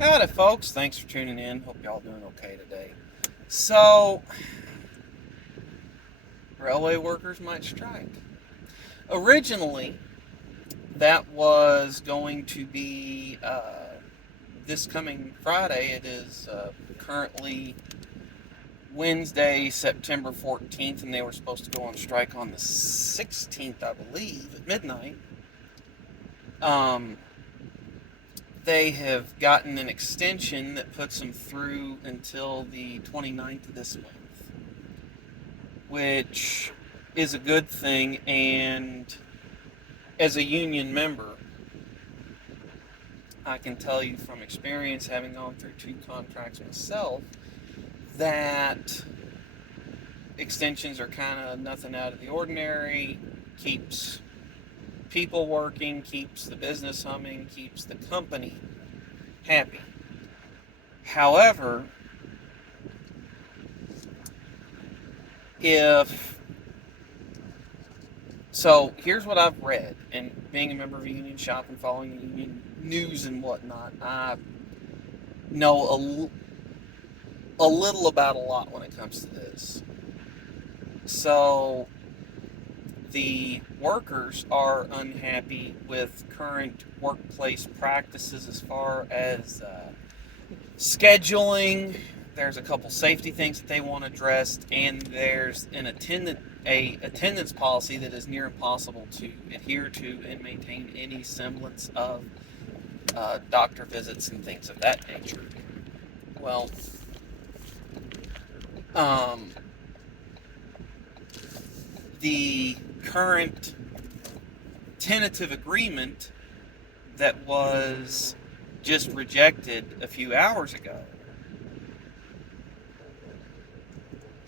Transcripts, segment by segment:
Howdy, folks. Thanks for tuning in. Hope y'all doing okay today. So, railway workers might strike. Originally, that was going to be this coming Friday. It is currently Wednesday, September 14th, and they were supposed to go on strike on the 16th, I believe, at midnight. Um, they have gotten an extension that puts them through until the 29th of this month, which is a good thing. And as a union member, I can tell you from experience, having gone through two contracts myself, that extensions are kind of nothing out of the ordinary, keeps people working, keeps the business humming, keeps the company happy. However, if so, here's what I've read, and being a member of a union shop and following the union news and whatnot, I know a little about a lot when it comes to this. So, the workers are unhappy with current workplace practices as far as scheduling. There's a couple safety things that they want addressed, and there's a attendance policy that is near impossible to adhere to and maintain any semblance of doctor visits and things of that nature. Well, um, the current tentative agreement that was just rejected a few hours ago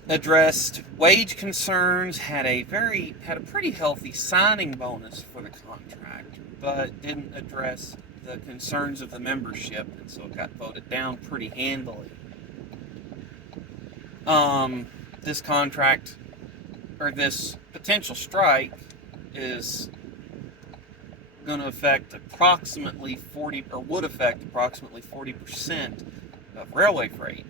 addressed wage concerns, had a pretty healthy signing bonus for the contract, but didn't address the concerns of the membership, and so it got voted down pretty handily. This contract, or this potential strike, is going to affect approximately 40, or would affect approximately 40% of railway freight.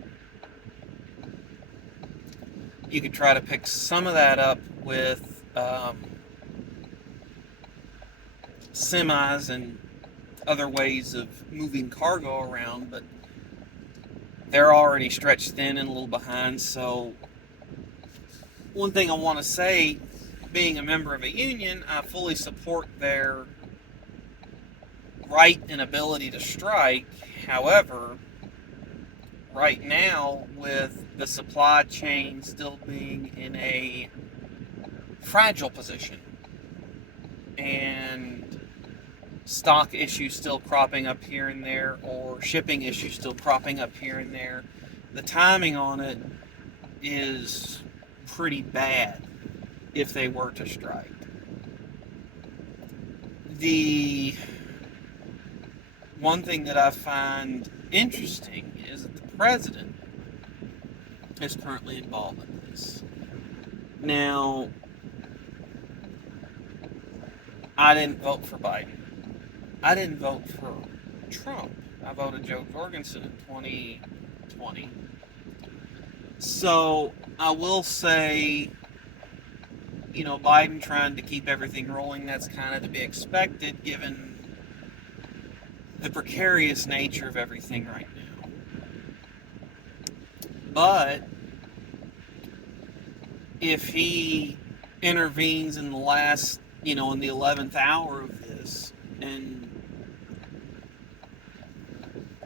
You could try to pick some of that up with semis and other ways of moving cargo around, but they're already stretched thin and a little behind. So, one thing I want to say, being a member of a union, I fully support their right and ability to strike. However, right now, with the supply chain still being in a fragile position and stock issues still cropping up here and there, or shipping issues still cropping up here and there, the timing on it is pretty bad if they were to strike. The one thing that I find interesting is that the president is currently involved in this. Now, I didn't vote for Biden. I didn't vote for Trump. I voted Joe Jorgensen in 2020. So I will say, Biden trying to keep everything rolling, that's kind of to be expected given the precarious nature of everything right now. But if he intervenes in the last, in the 11th hour of this and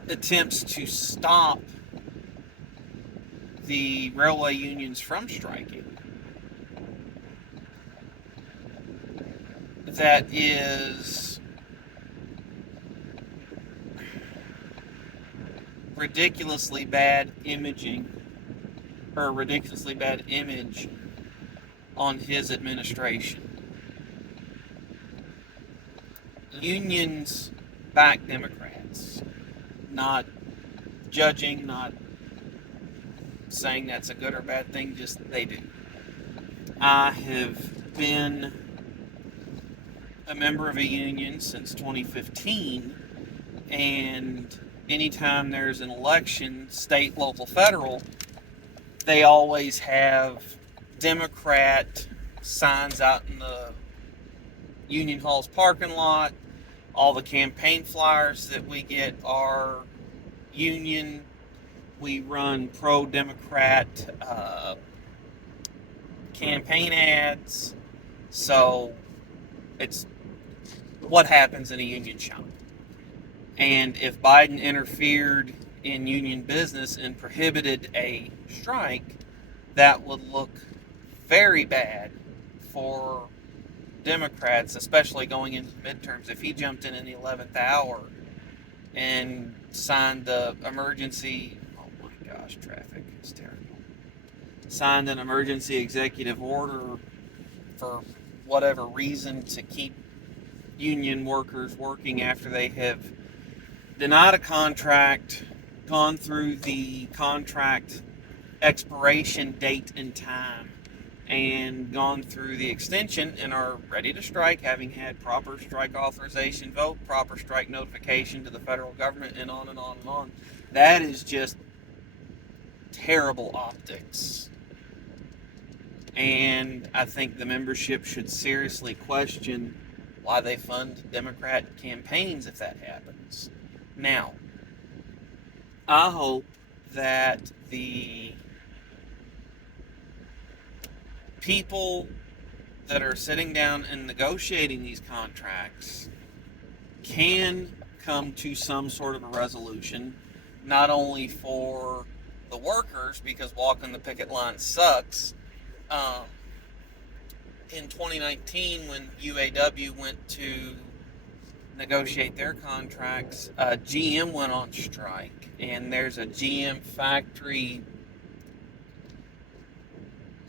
attempts to stop the railway unions from striking, that is ridiculously bad imaging, or a ridiculously bad image on his administration. Unions back Democrats. Not judging, not saying that's a good or bad thing, just they do. I have been a member of a union since 2015, and anytime there's an election, state, local, federal, they always have Democrat signs out in the Union Hall's parking lot. All the campaign flyers that we get are Union. We run pro-Democrat campaign ads. So it's what happens in a union shop. And if Biden interfered in union business and prohibited a strike, that would look very bad for Democrats, especially going into the midterms. If he jumped in the 11th hour and signed the emergency, oh my gosh, traffic is terrible. Signed an emergency executive order for whatever reason to keep union workers working after they have denied a contract, gone through the contract expiration date and time, and gone through the extension and are ready to strike, having had proper strike authorization vote, proper strike notification to the federal government, and on and on and on. That is just terrible optics. And I think the membership should seriously question why they fund Democrat campaigns if that happens. Now, I hope that the people that are sitting down and negotiating these contracts can come to some sort of a resolution, not only for the workers, because walking the picket line sucks. In 2019, when UAW went to negotiate their contracts, GM went on strike, and there's a GM factory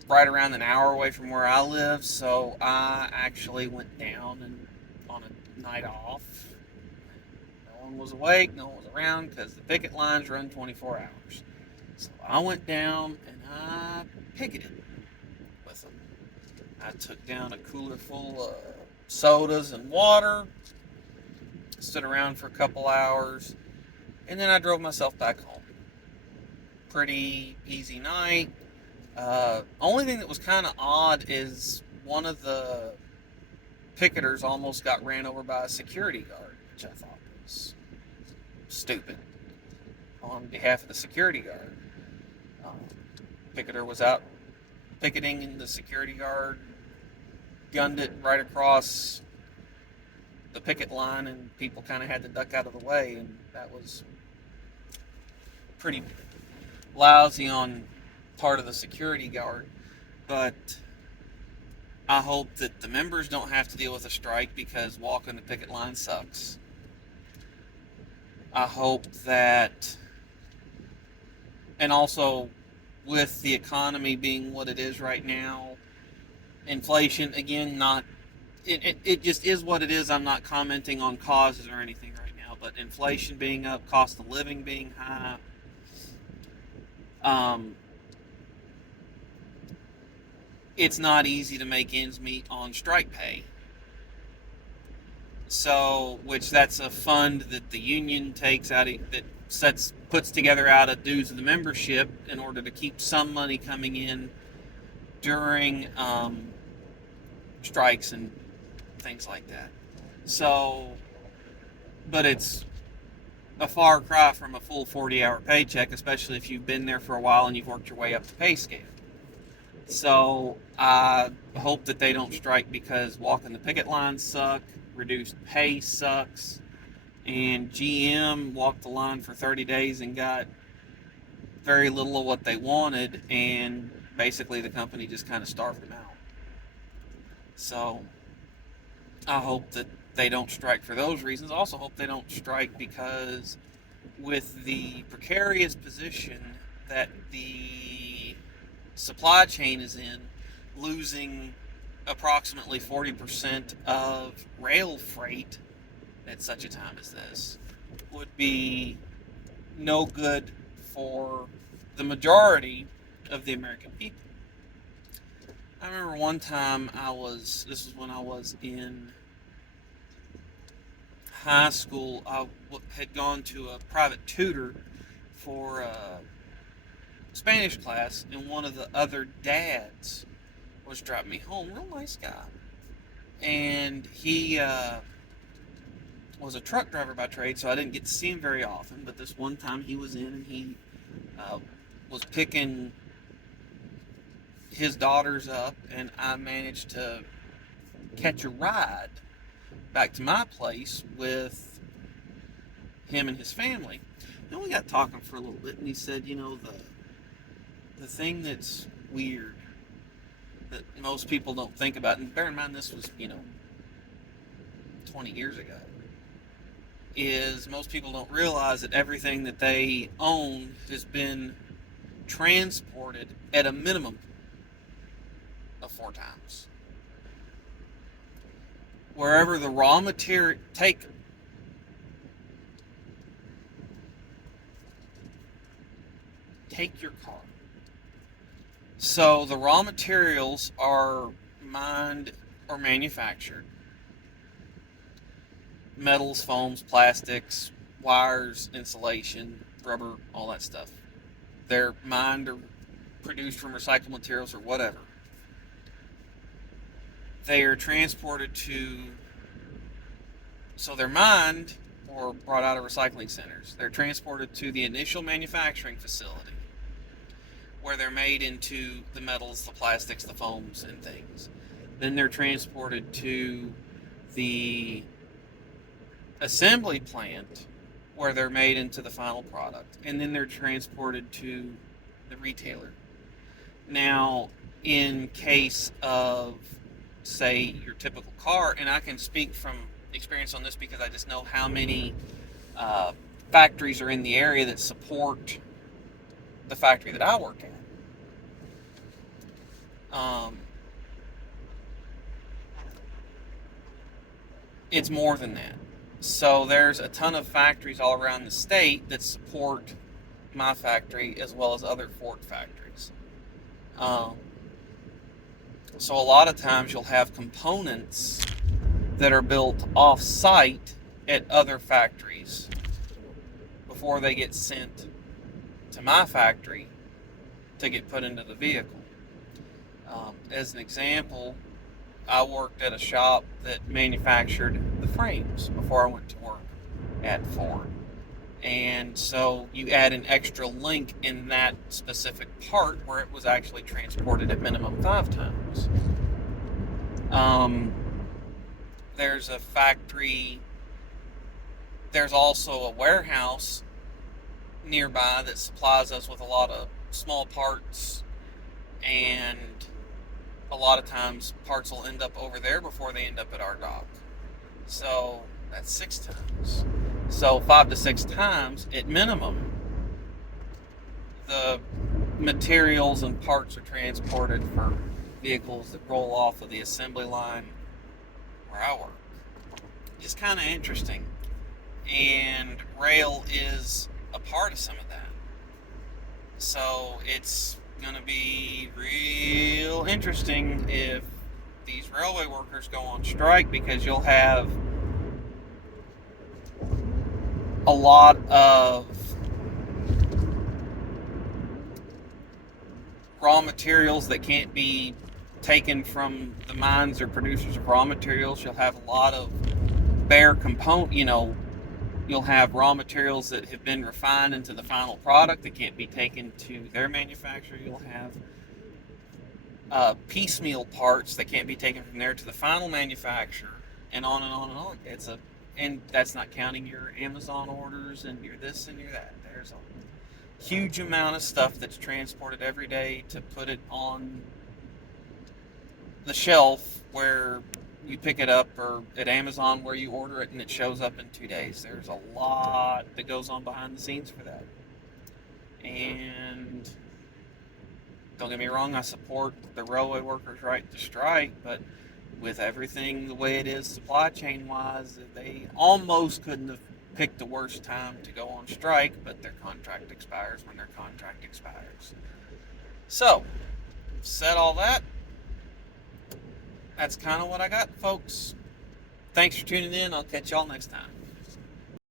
right around an hour away from where I live, so I actually went down and on a night off. No one was awake, no one was around, because the picket lines run 24 hours. So I went down and I picketed with them. I took down a cooler full of sodas and water, stood around for a couple hours, and then I drove myself back home. Pretty easy night. Only thing that was kind of odd is one of the picketers almost got ran over by a security guard, which I thought was stupid on behalf of the security guard. Picketer was out picketing, and the security guard gunned it right across the picket line, and people kind of had to duck out of the way, and that was pretty lousy on part of the security guard. But I hope that the members don't have to deal with a strike, because walking the picket line sucks. I hope that, and also with the economy being what it is right now, inflation, again, it just is what it is. I'm not commenting on causes or anything right now, but inflation being up, cost of living being high, it's not easy to make ends meet on strike pay. So, which that's a fund that the union takes out, that puts together out of dues of the membership in order to keep some money coming in during strikes and things like that. So, but it's a far cry from a full 40-hour paycheck, especially if you've been there for a while and you've worked your way up the pay scale. So I hope that they don't strike, because walking the picket lines suck, reduced pay sucks, and GM walked the line for 30 days and got very little of what they wanted, and basically the company just kind of starved them out. So I hope that they don't strike for those reasons. I also hope they don't strike because with the precarious position that the supply chain is in, losing approximately 40% of rail freight at such a time as this would be no good for the majority of the American people. I remember one time this was when I was in high school, I had gone to a private tutor for a Spanish class, and one of the other dads was driving me home. Real nice guy. And he was a truck driver by trade, so I didn't get to see him very often. But this one time he was in, and he was picking his daughters up, and I managed to catch a ride back to my place with him and his family. Then we got talking for a little bit, and he said, the thing that's weird that most people don't think about, and bear in mind this was, 20 years ago, is most people don't realize that everything that they own has been transported at a minimum of 4 times. Wherever the raw material, take your car. So the raw materials are mined or manufactured. Metals, foams, plastics, wires, insulation, rubber, all that stuff. They're mined or produced from recycled materials or whatever. They are transported so they're mined or brought out of recycling centers. They're transported to the initial manufacturing facility, where they're made into the metals, the plastics, the foams, and things. Then they're transported to the assembly plant, where they're made into the final product. And then they're transported to the retailer. Now, in case of, say, your typical car, and I can speak from experience on this because I just know how many factories are in the area that support the factory that I work at. It's more than that. So there's a ton of factories all around the state that support my factory as well as other Ford factories. So a lot of times you'll have components that are built off-site at other factories before they get sent to my factory to get put into the vehicle. As an example, I worked at a shop that manufactured the frames before I went to work at Ford. And so you add an extra link in that specific part where it was actually transported at minimum 5 times. There's a factory, there's also a warehouse nearby that supplies us with a lot of small parts, and a lot of times parts will end up over there before they end up at our dock. So that's 6 times. So 5 to 6 times at minimum, the materials and parts are transported for vehicles that roll off of the assembly line where I work. Just kind of interesting. And rail is a part of some of that. So it's going to be real interesting if these railway workers go on strike, because you'll have a lot of raw materials that can't be taken from the mines or producers of raw materials. You'll have a lot of bare component, you'll have raw materials that have been refined into the final product that can't be taken to their manufacturer. You'll have piecemeal parts that can't be taken from there to the final manufacturer, and on and on and on. And that's not counting your Amazon orders and your this and your that. There's a huge amount of stuff that's transported every day to put it on the shelf where you pick it up, or at Amazon where you order it and it shows up in 2 days. There's a lot that goes on behind the scenes for that. And don't get me wrong, I support the railway workers' right to strike, but with everything the way it is supply chain wise, they almost couldn't have picked the worst time to go on strike, but their contract expires when their contract expires. So, said all that, that's kind of what I got, folks. Thanks for tuning in. I'll catch y'all next time.